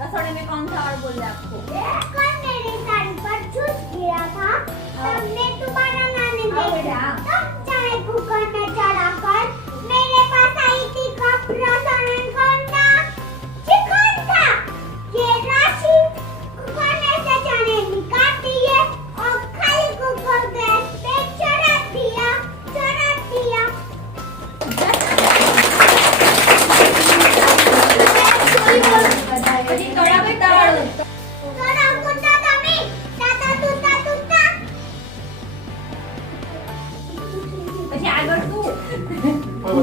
रसोड़े में कौन सा और बोल रहा है आपको? कल मेरी साड़ी पर चूस गिरा था, तब मैं दोबारा नाने गई, तब चाय कुकर में चढ़ाकर मेरे पास आई थी कप रसोड़े कौन था? चिकन था। ये राशि कुकर में से चने निकाल दिए और खाली कुकर गैस पे चढ़ा दिया।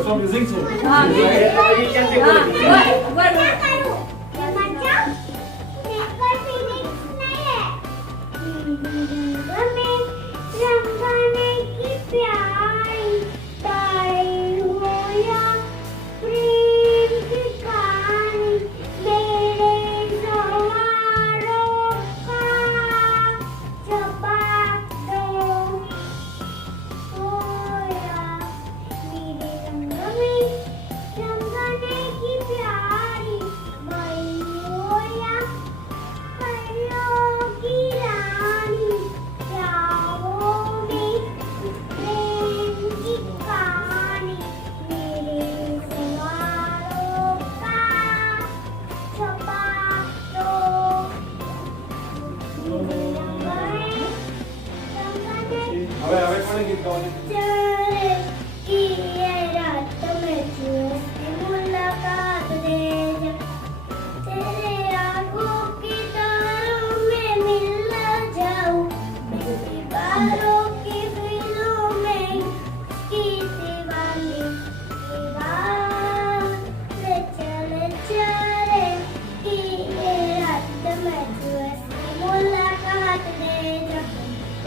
Wat je zingt zo. હવે કોને ગીત ગાવાનું છે?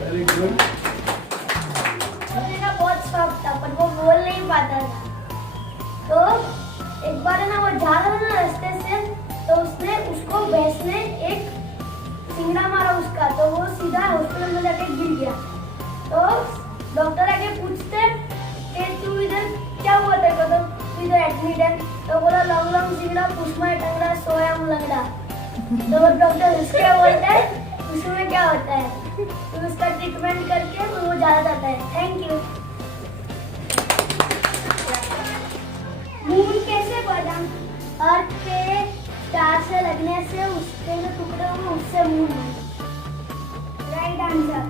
Very good. पर वो बोल नहीं पाता था। तो एक बार ना वो जा रहा था ना रास्ते से, तो उसने उसको भैंस ने एक सिंगड़ा मारा उसका, तो वो सीधा हॉस्पिटल में जाके गिर गया। तो डॉक्टर आके पूछते कि तू इधर क्या हुआ तेरे को, तो तू इधर एडमिट है। तो बोला लॉन्ग लॉन्ग सिंगड़ा पुष्मा टंगड़ा सोया मुलंगड़ा। तो डॉक्टर उसके बोलता है उसमें क्या होता है, तो उसका ट्रीटमेंट करके वो ज्यादा जाता है। Thank you. मून कैसे बना? अर्थ के स्टार से लगने से उसके जो टुकड़े हुए उससे मून बना। Right answer.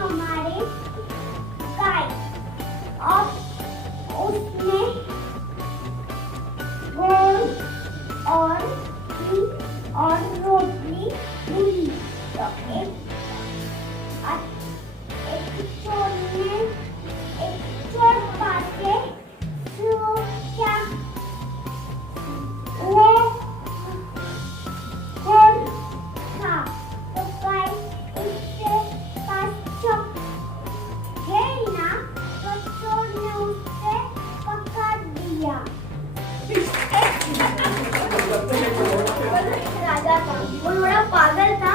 हमारे गाय और उसने गोल और घी और रोटली भूनी। तो एक चोर ने एक चोर पासे क्या वो कौन था? तो गाय उसके पास चुप गई ना, तो चोर ने उसे पकड़ दिया। राजा था, वो थोड़ा पागल था।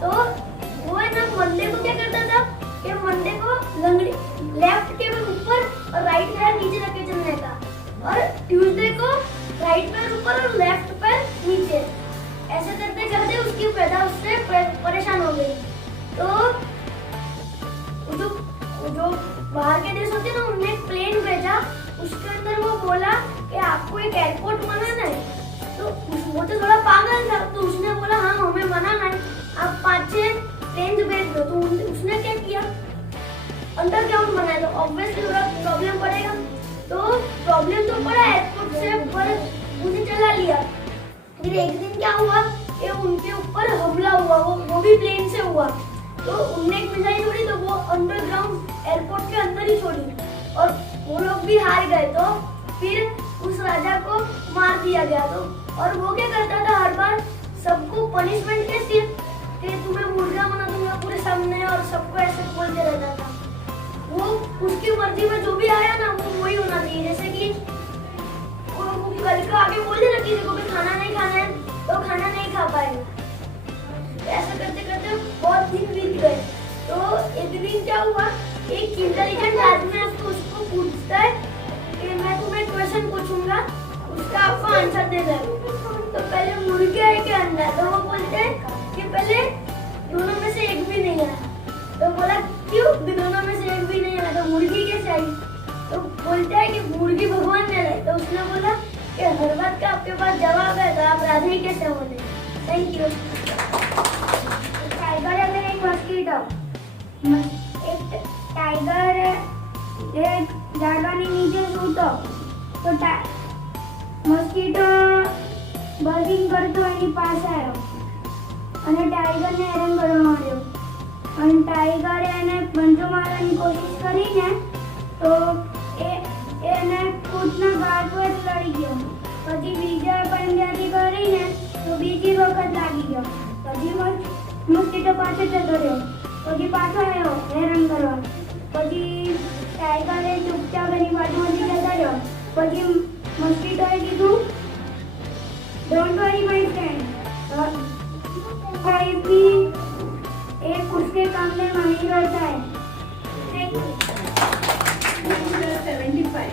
तो वो है ना मंडे को क्या करता था कि मंडे को लंगड़ी लेफ्ट के ऊपर और राइट पैर नीचे रख के चलने का, और ट्यूसडे को राइट पैर ऊपर और लेफ्ट पैर नीचे, ऐसे करते करते उसकी पैदा उससे परेशान हो गई। तो जो बाहर के देश होते हैं ना, उनने एक प्लेन भेजा, उसके अंदर वो बोला कि आपको एक एयरपोर्ट बनाना है। तो वो तो थोड़ा पागल था, तो उसने बोला हाँ हमें बनाना है, आप 5-6 प्लेन भेज दो। तो उसने क्या किया, अंडरग्राउंड बनाया। तो ऑब्वियसली थोड़ा प्रॉब्लम पड़ेगा, तो प्रॉब्लम तो पड़ा एयरपोर्ट से, पर मुझे चला लिया। फिर एक दिन क्या हुआ कि उनके ऊपर हमला हुआ, वो भी प्लेन से हुआ। तो उनने एक मिसाइल छोड़ी, तो वो अंडरग्राउंड एयरपोर्ट के अंदर ही छोड़ी, और वो लोग भी हार गए। तो फिर उस राजा को मार दिया गया। तो और वो क्या करता था, हर बार सबको पनिशमेंट कैसी कि तुम्हें मुर्गा बना दूंगा पूरे सामने, और सबको ऐसे बोलते रहता था। वो उसकी मर्जी में जो भी आया ना वो वही होना चाहिए। जैसे कि वो कल को आगे बोल दे ना किसी को भी खाना नहीं खाना है, तो खाना नहीं खा पाएगा। ऐसा करते करते बहुत दिन बीत गए। तो एक दिन क्या हुआ, एक इंटेलिजेंट आदमी उसको पूछता है कि मैं तुम्हें क्वेश्चन पूछूंगा, उसका आपको आंसर देना बोलता है कि मुर्गी भगवान ने लाई, तो उसने बोला कि हर बात का आपके पास जवाब है, तो आप राजा ही कैसे बोले। Thank you. टाइगर है मेरा एक मस्कीटो। एक टाइगर एक ઝાડવાની નીચે સૂતો તો મસ્કીટો બર્ગિંગ કરતો એની પાસે આવ્યો અને ટાઈગરને હેરાન કરવા માંડ્યો અને ટાઈગરે એને પંજો મારવાની કોશિશ કરીને તો એને ખુદના ગાળ પર લડી ગયો. પછી બીજા પંજાથી કરીને તો બીજી વખત લાગી ગયો. પછી મસ્કીટો પાછો જતો રહ્યો. પછી પાછો આવ્યો હેરાન કરવા. પછી ટાઈગરે ચૂપચાપ એની બાજુમાંથી જતા રહ્યો. પછી મસ્કીટોએ કીધું, डोंट वरी माय फ्रेंड, कोई भी एक उसके काम में माहिर होता है. Thank you. 75.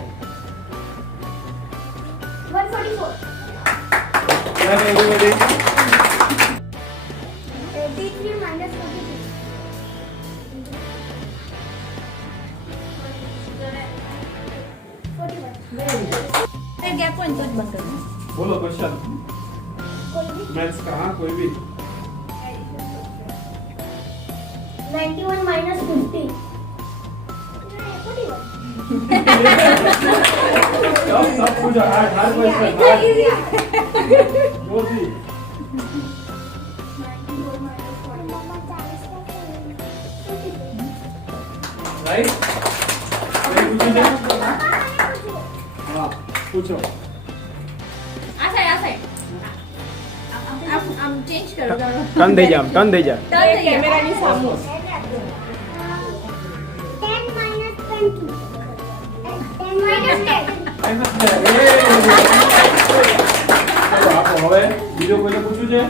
144. Thank you, everybody. 83 minus 43. 41. फिर गैप पॉइंट तो बंद करना. बोलो क्वेश्चन. कोई भी. मैथ्स का, हाँ कोई भी. 91 minus 50. 41. सब कुछ हर क्वेश्चन जो भी. राइट. हाँ पूछो. आशा हम चेंज करो. टर्न दे जा टर्न दे जा कैमरा नहीं सामने. 10 minus 20. 10 minus 10. ચલો આપો હવે બીજો કોઈને પૂછવું છે?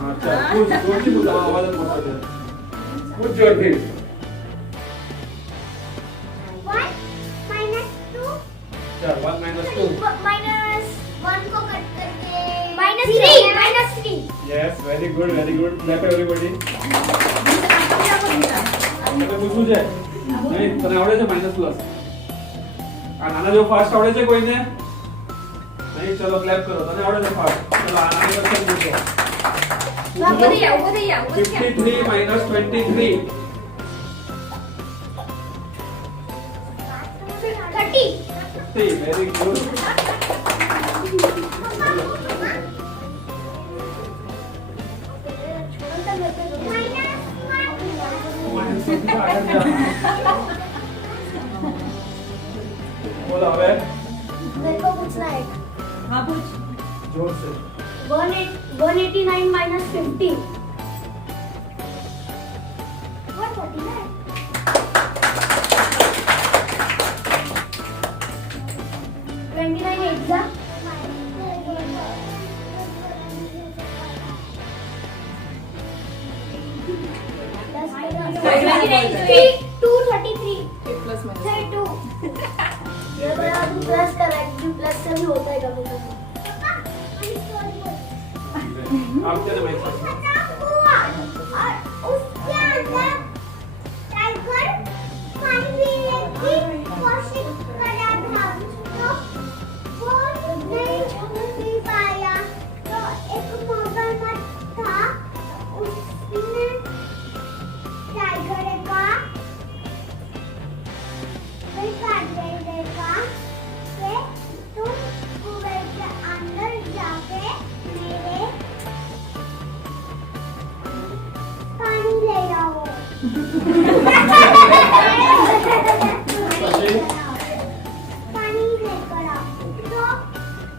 હા ચાલ પૂછ જોરથી પૂછો. અવાજ મોટો છે. પૂછ જોરથી. 1 minus 2. ચાલ 1 minus 2. minus 1 को कट करके minus 3. minus 3. Yes, very good, very good. Clap everybody. તને પૂછવું છે? નહીં તને આવડે છે માઇનસ પ્લસ? આ નાના જો ફાસ્ટ આવડે છે કોઈને? નહીં ચલો ક્લેપ કરો. તને આવડે છે ફાસ્ટ? ચલો આ નાના ક્વેશ્ચન પૂછો. ऊपर ही आ 53 minus 23. 30. 30, very good. बोलो હવે मेरे को पूछना है. हाँ पूछ. जोर से. 189 minus 50. 149. 29 exam. Plus minus. 32. ये बड़ा प्लस का वैल्यू प्लस से भी होता है कभी कभी. आप क्या भाई और उसके अंदर टाइगर पानी पीने की कोशिश कर रहा था, तो वो नहीं पी पाया. तो एक मगरमच्छ था, उसने टाइगर का देखा कि तुम कुएं के अंदर जाके मेरे पानी ले आओ. पानी लेकर आओ. तो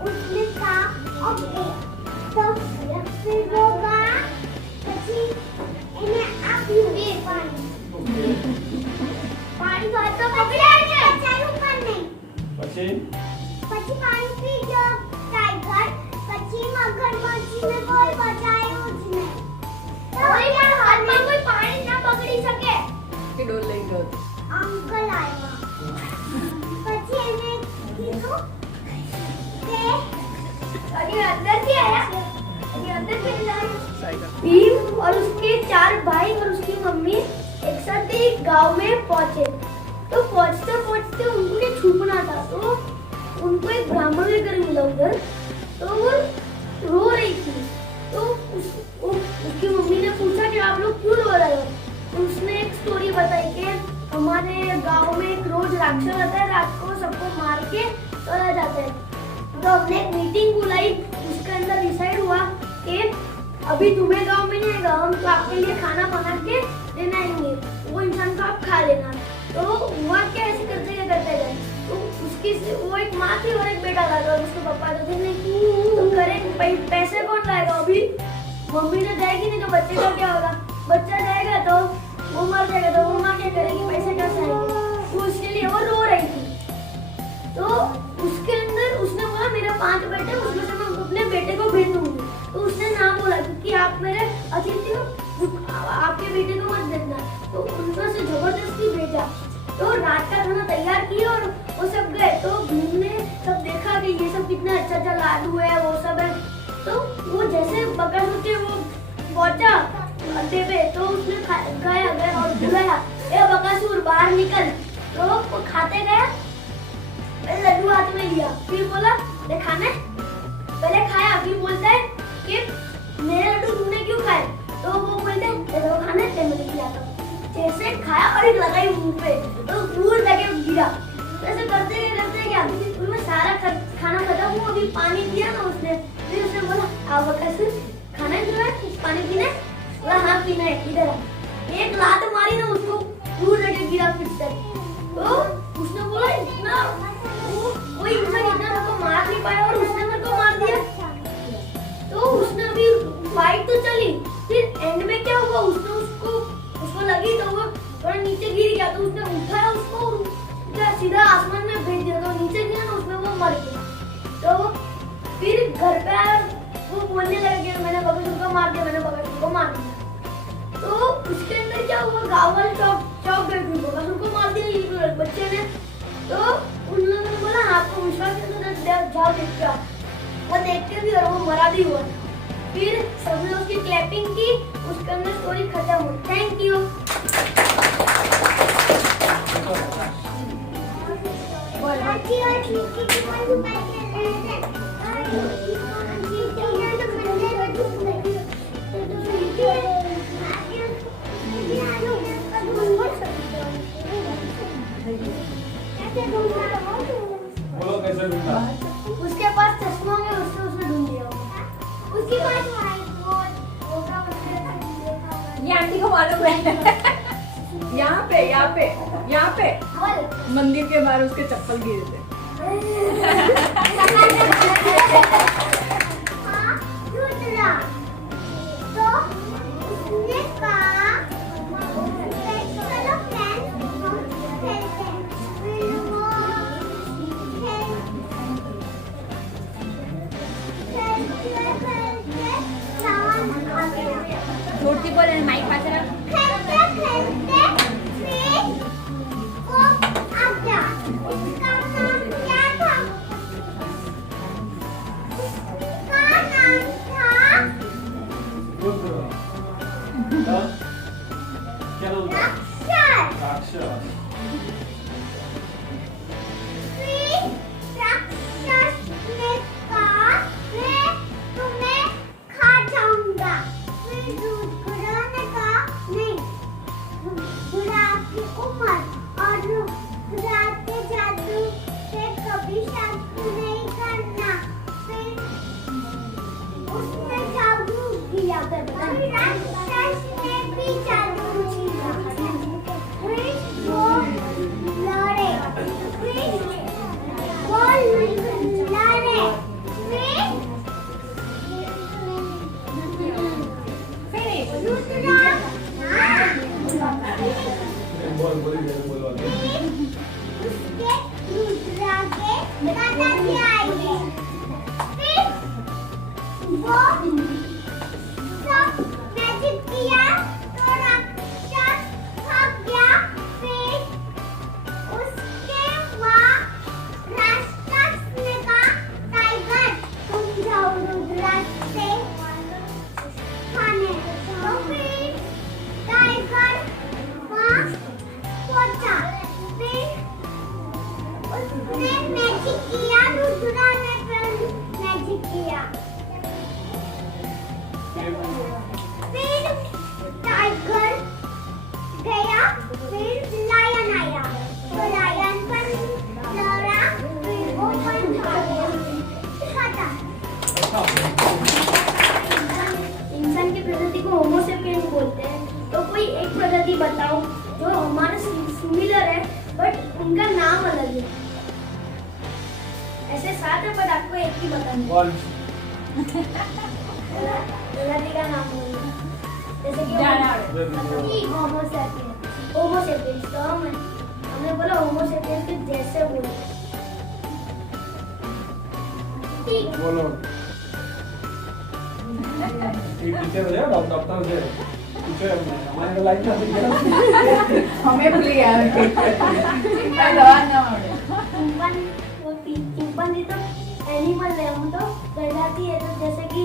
उसने कहा ओके. तो फिर वो गया. પછી એને આપ્યું બે પાણી. પાણી તો પકડાય છે, ચાલુ પણ નહીં. પછી પાણી પી ગયો ટાઈગર. પછી મગરમચ્છને કોઈ બચાયું જ નહીં. તો એના હાથમાં કોઈ પાણી ના પકડી શકે. કે ડોલ લઈ ગયો. અંકલ આવ્યા. પછી એને કીધું કે અરે અંદરથી આયા. અરે અંદરથી આયા. भीम और उसके 4 भाई और उसकी मम्मी एक साथ एक गांव में पहुंचे. तो पहुंचते पहुंचते उनको छुपना उनको एक ब्राह्मण के घर मिला उधर, तो वो रो रही थी। तो उसकी मम्मी ने पूछा कि आप लोग क्यों रो रहे हो? तो उसने एक स्टोरी बताई कि हमारे गांव में एक रोज राक्षस आता है, रात को सबको मार के चला जाता है। तो हमने एक मीटिंग बुलाई, उसके अंदर डिसाइड हुआ कि अभी तुम्हें गांव में नहीं आएगा, हम तो आपके लिए खाना बना के देना आएंगे, वो इंसान को आप खा लेना। तो हुआ क्या, ऐसे करते गए। तो उसकी वो एक माँ थी और एक बेटा था, और उसके पापा तो थे नहीं। तो करें पैसे कौन लाएगा? अभी मम्मी तो जाएगी नहीं, तो बच्चे का क्या होगा? बच्चा जाएगा तो वो मर जाएगा, तो वो माँ क्या करेगी? पैसे कैसे आएंगे? तो उसके लिए वो रो रही थी। तो उसके अंदर उसने बोला मेरे 5 बेटे, उसमें से मैं अपने बेटे को भेज दूंगी। तो उसने ना बोला क्योंकि आप मेरे अतिथि हो, आपके बेटे को मत भेजना। तो उनमें से जबरदस्ती भेजा। तो रात का खाना तैयार किया और वो सब गए। तो भीम ने सब देखा कि ये सब कितना अच्छा लाडू है, वो सब है। तो वो जैसे बकासुर के वो पहुंचा अड्डे पे, तो उसने गया और बुलाया, ए बकासुर बाहर निकल। तो वो खाते गया, लड्डू हाथ में लिया, फिर बोला ले खाना। पहले खाया, फिर बोलता है कि मेरे लड्डू तुमने क्यों खाए? तो वो बोलते हैं तेरे को खाना है, मैं खिलाता हूँ। जैसे खाया और एक लगाई मुंह पे, तो दूर लगे गिरा। ऐसे करते क्या उसमें सारा खाना खत्म हुआ। अभी पानी दिया ना उसने, फिर उसने बोला आप बकासुर खाना है, पानी पीना है? बोला हाँ पीना है, इधर आ। एक लात मारी ना उसको, दूर लगे गिरा फिर से। तो उसने बोला इतना वो इंसान इतना मेरे को मार नहीं पाया और उसने मेरे को मार दिया। तो उसने अभी फाइट तो चली, फिर एंड में क्या हुआ, उसने उसको लगी तो वो थोड़ा नीचे गिर गया। तो उसने उठाया उसको सीधा आसमान में भेज दिया। तो नीचे गिरा ना उसमें, वो मर गया। तो फिर घर पे आया, वो बोलने लगा कि मैंने बकासुर को मार दिया, मैंने बकासुर को मार दिया। तो उसके अंदर क्या हुआ, गाँव वाले चौक गए, बकासुर को मार दिया बच्चे ने। तो उन लोगों ने बोला आपको विश्वास है तो जाओ देखते आओ। वो देखते भी और वो मरा भी हुआ। फिर सब लोग उसकी क्लैपिंग की, उसके अंदर स्टोरी खत्म हुई। Thank you. बोलो कैसे ढूंढा? उसके पास चश्मा है, उसने ढूंढ लिया। उसके पास ये आंटी को मालूम है। यहाँ पे मंदिर के बाहर उसके चप्पल गिरे थे। छोटी बोल माइक पास रख। क्या नाम था? राक्षस। उसने मैजिक किया आया, फिर टाइगर गया, फिर लायन आया, तो लायन पर लड़ा, फिर वो पर खा गया, खत्म। इंसान की प्रजाति को होमो सेपियंस बोलते हैं। तो कोई एक प्रजाति बताओ जो हमारे सिमिलर है बट उनका नाम अलग है। ऐसे 7 है बट आपको एक ही बताना है। प्रजाति का नाम बोलना। जैसे कि होमो सेपियंस, होमो सेपियंस तो हमने बोला होमो सेपियंस के जैसे बोलते हैं। ठीक। बोलो टीचर हो जाए, डॉक्टर हो जाए, टीचर हमारे लाइफ में हमें भूल गया चिंता दवा ना आवड़े चिंपांजी तो एनिमल है, हम तो प्रजाति है। तो जैसे कि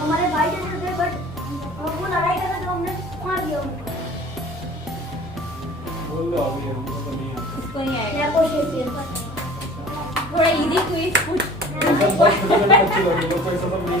हमारे भाई जैसे थे बट वो लड़ाई कर रहे तो हमने मार दिया उनको। बोल दो अभी, हमको तो नहीं आता। उसको नहीं आएगा। लेपोसेपियंस। थोड़ा इजी क्विज पूछ सब बस छोटे-छोटे बच्चे लोग, ये लोग को ऐसा सब नहीं